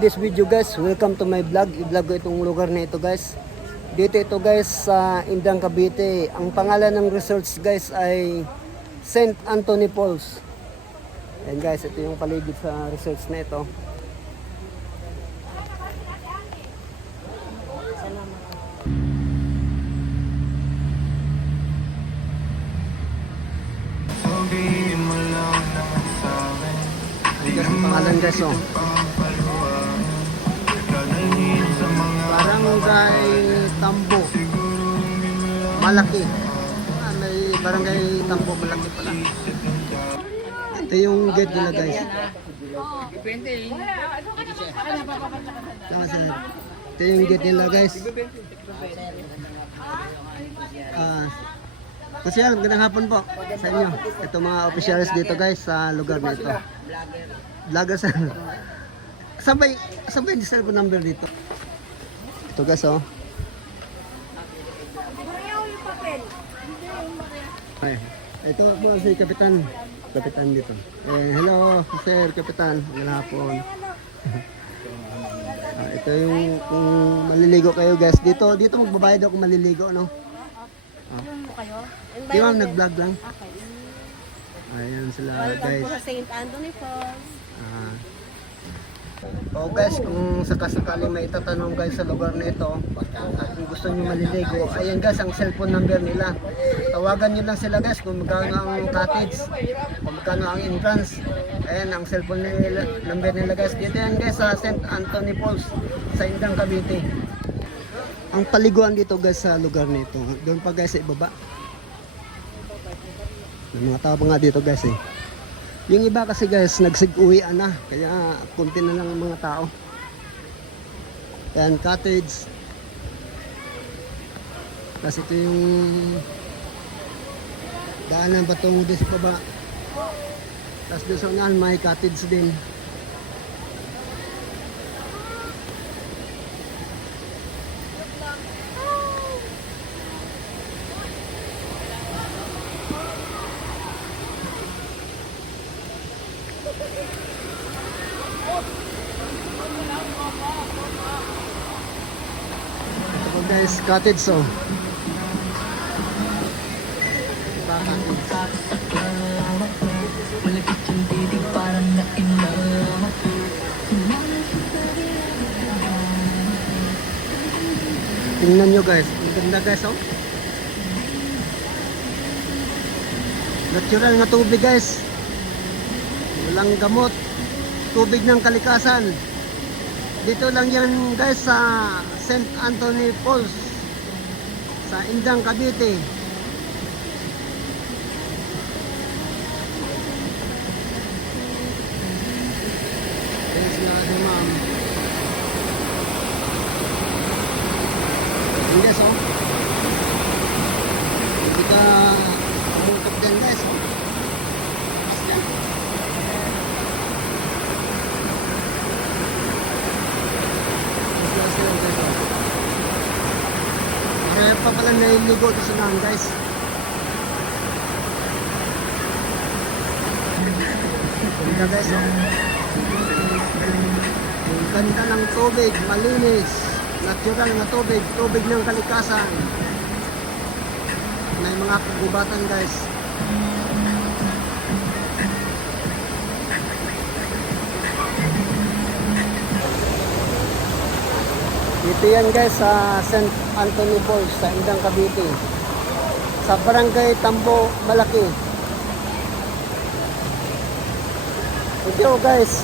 today's video guys. Welcome to my vlog. I-vlog ko itong lugar na ito guys. Dito ito guys sa Indang Cavite. Ang pangalan ng resorts guys ay St. Anthony Falls. Ayan guys, ito yung paligid sa resorts na ito. Ito ang pangalan guys oh. Barangay Tambo Malaki. May Barangay Tambo Malaki pala. Ito yung gate nila guys. Ito yung gate nila guys. Kasi magandang hapon po sa inyo. Ito mga officials dito guys sa lugar na ito. Vloggers. Sabay yung cellphone number dito. Ito guys oh. Ay, ito po si Kapitan. Kapitan dito. Hello Sir Kapitan. Magandang hapon. Ito yung kung maliligo kayo guys. Dito magbabayad ako maliligo no. Di ba nag-vlog lang? Ayan sila guys. St. Anthony Falls. Oh guys, kung sakasakaling may itatanong guys sa lugar na ito at kung gusto nyo maliligo, ayan guys ang cellphone number nila. Tawagan nyo lang sila guys kung magkano ang cottage, kung magkano ang entrance. Ayan ang cellphone nila, number nila guys. Dito yan guys sa St. Anthony Falls sa Indang Cavite. Ang paliguan dito guys sa lugar na ito, doon pa guys sa ibaba. May mga tao pa nga dito guys eh. Yung iba kasi guys, nagsig-uwian na. Kaya konti na lang ang mga tao. Yan, cottage. Tapos ito yung daanan patungo din sa baba. Tapos doon sa unahan may cottage din. Ito guys, cottage oh. Diba cottage? Tingnan nyo guys, ang ganda guys oh. Natural na tubig guys. Walang gamot. Tubig ng kalikasan. Dito lang yan guys sa St. Anthony Falls sa Indang Cavite. Thanks nga si ma'am. Hindi guys oh. Hindi ka pumutok din guys oh. Kaya pa pala nailigo ito sa lang guys. Ganda guys oh. Yung ganda ng tubig, malinis. Natural na tubig, tubig ng kalikasan. May mga kagubatan guys. Dito yan guys sa St. Anthony Falls sa Indang Cavite. Sa Barangay Tambo Malaki. Ito guys.